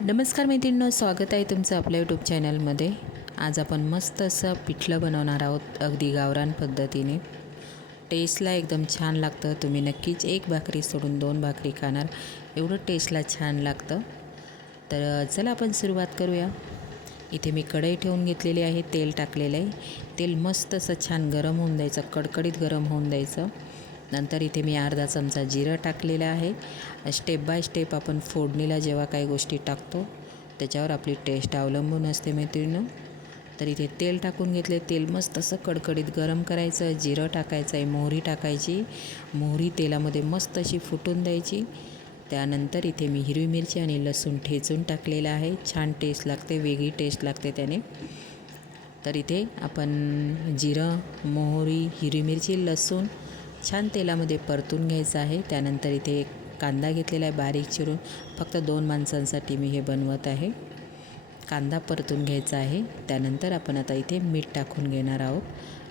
नमस्कार मैत्रिणींनो, स्वागत आहे तुमचं आपल्या यूट्यूब चॅनलमध्ये। आज आपण मस्त असं पिठलं बनवणार आहोत, अगदी गावरान पद्धतीने। टेस्टला एकदम छान लागतं। तुम्ही नक्कीच एक भाकरी सोडून 2 भाकरी खाणार, एवढं टेस्टला छान लागतं। तर चला आपण सुरुवात करूया। इथे मी कढई ठेवून घेतलेली आहे, तेल टाकलेलं आहे। तेल मस्त असं छान गरम होऊन द्यायचं, कडकडीत गरम होऊन द्यायचं। नंतर इथे मी अर्धा चमचा जिरं टाकलेलं आहे। स्टेप बाय स्टेप आपण फोडणीला जेव्हा काही गोष्टी टाकतो त्याच्यावर आपली टेस्ट अवलंबून असते मैत्रिणींनो। तर इथे तेल टाकून घेतले, तेल मस्त असं कडकडीत गरम करायचं। जिरं टाकायचं आहे, मोहरी टाकायची, मोहरी तेलामध्ये मस्त अशी फुटून द्यायची। त्यानंतर इथे मी हिरवी मिरची आणि लसूण ठेचून टाकलेलं आहे। छान टेस्ट लागते, वेगळी टेस्ट लागते त्याने। तर इथे आपण जिरं, मोहरी, हिरवी मिरची, लसूण छान तेलामध्ये परतून घ्यायचं आहे। त्यानंतर इथे कांदा घेतलेला आहे बारीक चिरून, फक्त 2 माणसांसाठी मी हे बनवत आहे। कांदा परतून घ्यायचा आहे। त्यानंतर आपण आता इथे मीठ टाकून घेणार आहोत।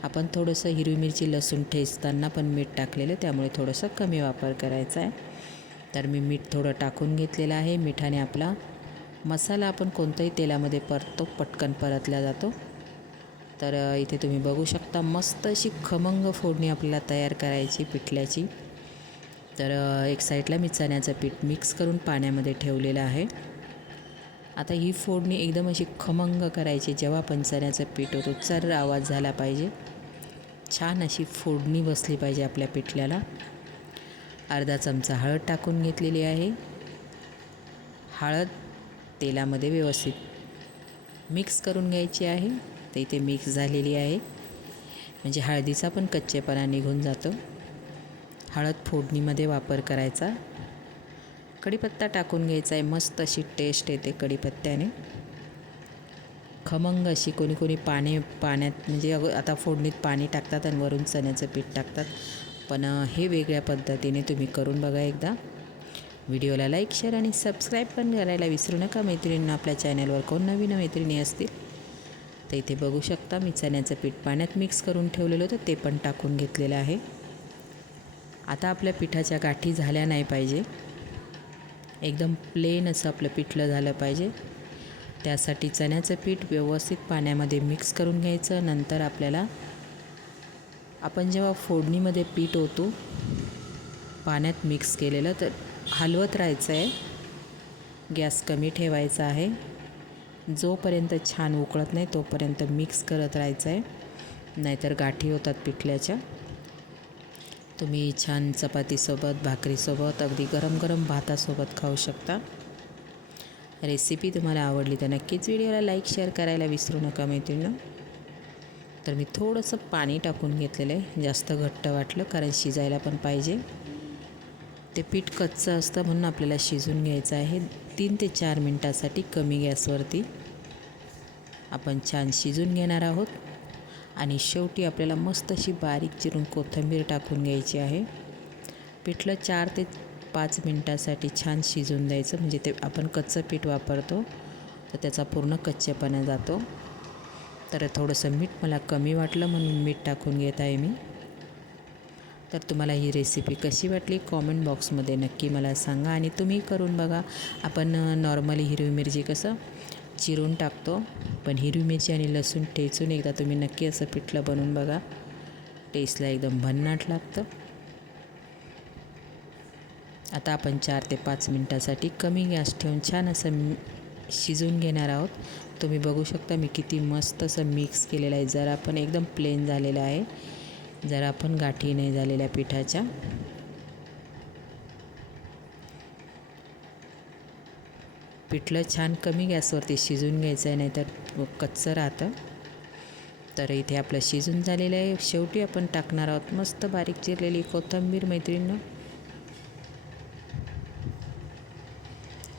आपण थोडंसं हिरवी मिरची लसूण ठेचताना पण मीठ टाकलेलं, त्यामुळे थोडंसं कमी वापर करायचा आहे। तर मी मीठ थोडं टाकून घेतलेलं आहे। मिठाने आपला मसाला आपण कोणत्याही तेलामध्ये परतो, पटकन परतला जातो। तर इथे तुम्ही बघू शकता, मस्त अशी खमंग फोडणी आपल्याला तयार करायची पिठल्याची। तर एक साईडला मी चण्याचं पीठ मिक्स करून पाण्यामध्ये ठेवलेलं आहे। आता ही फोडणी एकदम अशी खमंग करायची। जेव्हा आपण चण्याचं पीठ होतो चर्र आवाज झाला पाहिजे, छान अशी फोडणी बसली पाहिजे आपल्या पिठल्याला। अर्धा चमचा हळद टाकून घेतलेली आहे। हळद तेलामध्ये व्यवस्थित मिक्स करून घ्यायची आहे। तर इथे मिक्स झालेली आहे, म्हणजे हळदीचा पण कच्चेपणा निघून जातो। हळद फोडणीमध्ये वापर करायचा। कढीपत्ता टाकून घ्यायचा आहे, मस्त अशी टेस्ट येते कढीपत्त्याने। खमंग अशी कोणी पाण्यात म्हणजे आता फोडणीत पाणी टाकतात आणि वरून चण्याचं पीठ टाकतात, पण हे वेगळ्या पद्धतीने तुम्ही करून बघा एकदा। व्हिडिओला लाईक, शेअर आणि सबस्क्राईब पण करायला विसरू नका मैत्रिणींना। आपल्या चॅनलवर कोण नवीन मैत्रिणी असतील तर इथे बघू शकता, मी चण्याचं पीठ पाण्यात मिक्स करून ठेवलेलं होतं, ते पण टाकून घेतलेलं आहे। आता आपल्या पिठाच्या गाठी झाल्या नाही पाहिजे, एकदम प्लेन असं आपलं पिठलं झालं पाहिजे। त्यासाठी चण्याचं पीठ व्यवस्थित पाण्यामध्ये मिक्स करून घ्यायचं। नंतर आपल्याला आपण जेव्हा फोडणीमध्ये पीठ ओतू पाण्यात मिक्स केलेलं, तर हलवत राहायचं आहे। गॅस कमी ठेवायचा आहे। जोपर्यंत छान उकळत नाही तोपर्यंत मिक्स करत राहायचं आहे, नाहीतर गाठी होतात पिठल्याच्या। तुम्ही छान चपातीसोबत, भाकरीसोबत, अगदी गरम गरम भातासोबत खाऊ शकता। रेसिपी तुम्हाला आवडली तर नक्कीच व्हिडिओला लाईक, शेअर करायला विसरू नका मैत्रिणींनो। तर मी थोडंसं पाणी टाकून घेतलेलं आहे, जास्त घट्ट वाटलं कारण शिजायला पण पाहिजे। ते पीठ कच्चं असतं म्हणून आपल्याला शिजून घ्यायचं आहे। 3 ते 4 मिनटासाठी कमी गॅसवरती आपण छान शिजून घेणार आहोत। आणि शेवटी आपल्याला मस्त अशी बारीक चिरून कोथिंबीर टाकून घ्यायची आहे। पिठलं 4 ते 5 मिनटासाठी छान शिजून द्यायचं, म्हणजे ते आपण कच्चं पीठ वापरतो तर त्याचा पूर्ण कच्चेपणा जातो। तर थोडंसं मीठ मला कमी वाटलं म्हणून मीठ टाकून घेत आहे मी। तर तुम्हाला ही रेसिपी कशी वाटली कॉमेंट बॉक्समध्ये नक्की मला सांगा, आणि तुम्ही करून बघा। आपण नॉर्मली हिरवी मिरची कसं चिरून टाकतो, पण हिरवी मिरची आणि लसूण ठेचून एकदा तुम्ही नक्की असं पिठलं बनवून बघा, टेस्टला एकदम भन्नाट लागतं। आता आपण 4 ते 5 मिनटासाठी कमी गॅस ठेवून छान असं शिजून घेणार आहोत। तुम्ही बघू शकता मी किती मस्त असं मिक्स केलेलं आहे। जरा पण एकदम प्लेन झालेलं आहे, जरा पण गाठी नाही झालेल्या पिठाच्या। पिठलं छान कमी गॅसवरती शिजून घ्यायचं आहे, नाहीतर कच्चं राहतं। तर इथे आपलं शिजून झालेलं आहे। शेवटी आपण टाकणार आहोत मस्त बारीक चिरलेली कोथिंबीर मैत्रिणींनो।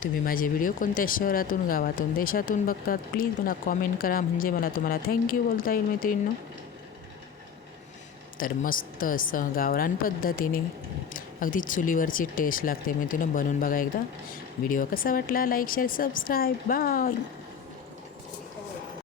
तुम्ही माझे व्हिडिओ कोणत्या शहरातून, गावातून, देशातून बघतात प्लीज मला कॉमेंट करा, म्हणजे मला तुम्हाला थँक्यू बोलता येईल मैत्रिणींनो। तर मस्त असं गावरान पद्धतीने अगदी चुलीवरची टेस्ट लागते मैत्रिणींनो, बनवून बघा एकदा। व्हिडिओ कसा वाटला लाईक, शेअर, सबस्क्राईब, बाय।